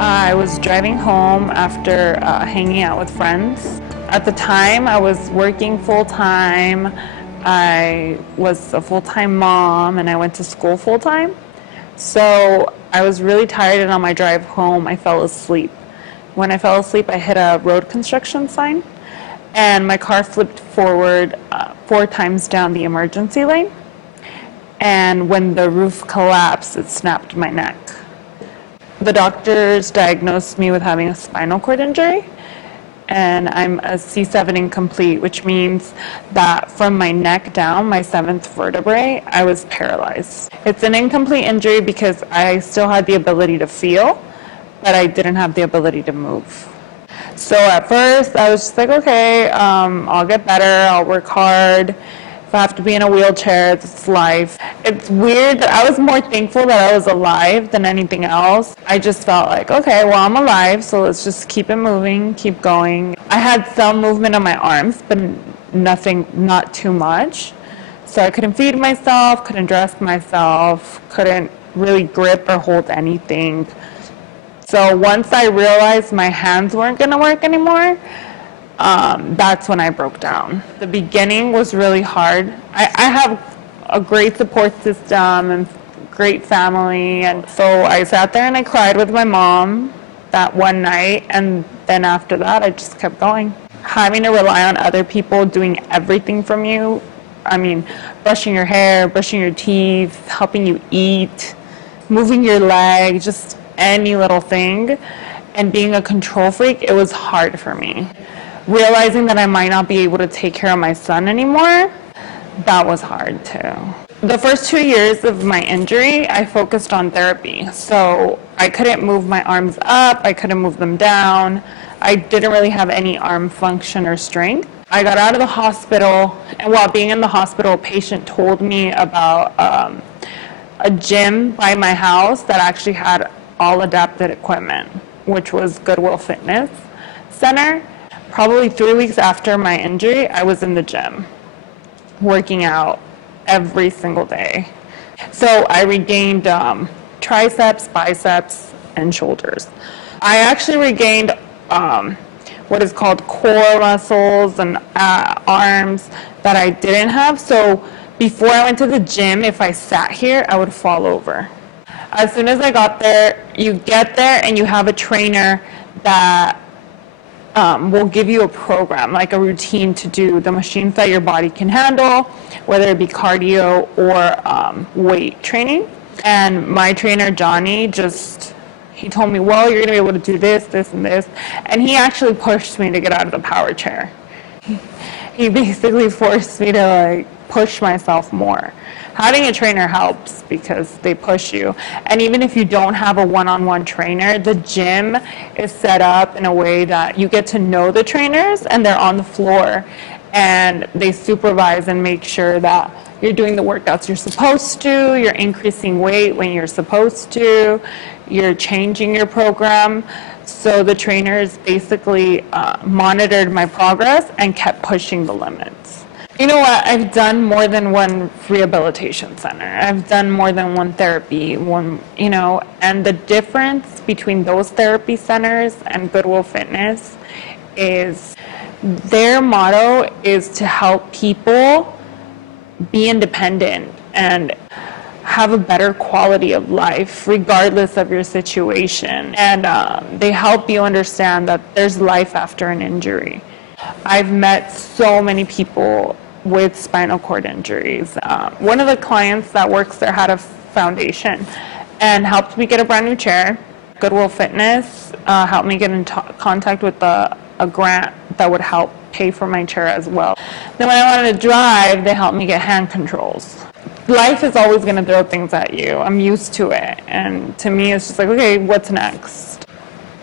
I was driving home after hanging out with friends. At the time, I was working full-time. I was a full-time mom, and I went to school full-time. So I was really tired, and on my drive home, I fell asleep. When I fell asleep, I hit a road construction sign, and my car flipped forward 4 times down the emergency lane. And when the roof collapsed, it snapped my neck. The doctors diagnosed me with having a spinal cord injury, and I'm a C7 incomplete, which means that from my neck down, my 7th vertebrae, I was paralyzed. It's an incomplete injury because I still had the ability to feel, but I didn't have the ability to move. So at first, I was just like, okay, I'll get better, I'll work hard. If I have to be in a wheelchair, it's life. It's weird that I was more thankful that I was alive than anything else. I just felt like, okay, well, I'm alive, so let's just keep it moving, keep going. I had some movement on my arms, but not too much. So I couldn't feed myself, couldn't dress myself, couldn't really grip or hold anything. So once I realized my hands weren't gonna work anymore, that's when I broke down. The beginning was really hard. I have a great support system and great family, and so I sat there and I cried with my mom that one night, and then after that I just kept going. Having to rely on other people doing everything from you, I mean, brushing your hair, brushing your teeth, helping you eat, moving your leg, just any little thing, and being a control freak, it was hard for me. Realizing that I might not be able to take care of my son anymore, that was hard too. The first 2 years of my injury, I focused on therapy. So I couldn't move my arms up, I couldn't move them down. I didn't really have any arm function or strength. I got out of the hospital, and while being in the hospital, a patient told me about a gym by my house that actually had all adapted equipment, which was Goodwill Fitness Center. Probably 3 weeks after my injury, I was in the gym, working out every single day. So I regained triceps, biceps, and shoulders. I actually regained what is called core muscles and arms that I didn't have. So before I went to the gym, if I sat here, I would fall over. As soon as I got there, you get there and you have a trainer that will give you a program, like a routine to do the machines that your body can handle, whether it be cardio or weight training. And my trainer, Johnny, he told me, well, you're gonna be able to do this, this, and this. And he actually pushed me to get out of the power chair. He basically forced me to like push myself more. Having a trainer helps because they push you. And even if you don't have a one-on-one trainer, the gym is set up in a way that you get to know the trainers, and they're on the floor and they supervise and make sure that you're doing the workouts you're supposed to, you're increasing weight when you're supposed to, you're changing your program. So the trainers basically monitored my progress and kept pushing the limits. You know what, I've done more than one rehabilitation center. I've done more than one therapy, and the difference between those therapy centers and Goodwill Fitness is their motto is to help people be independent and have a better quality of life regardless of your situation. And they help you understand that there's life after an injury. I've met so many people with spinal cord injuries. One of the clients that works there had a foundation and helped me get a brand new chair. Goodwill Fitness helped me get in contact with a grant that would help pay for my chair as well. Then when I wanted to drive, they helped me get hand controls. Life is always going to throw things at you. I'm used to it. And to me, it's just like, okay, what's next?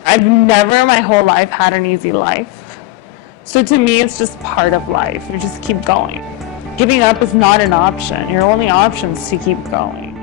I've never my whole life had an easy life. So to me, it's just part of life. You just keep going. Giving up is not an option. Your only option is to keep going.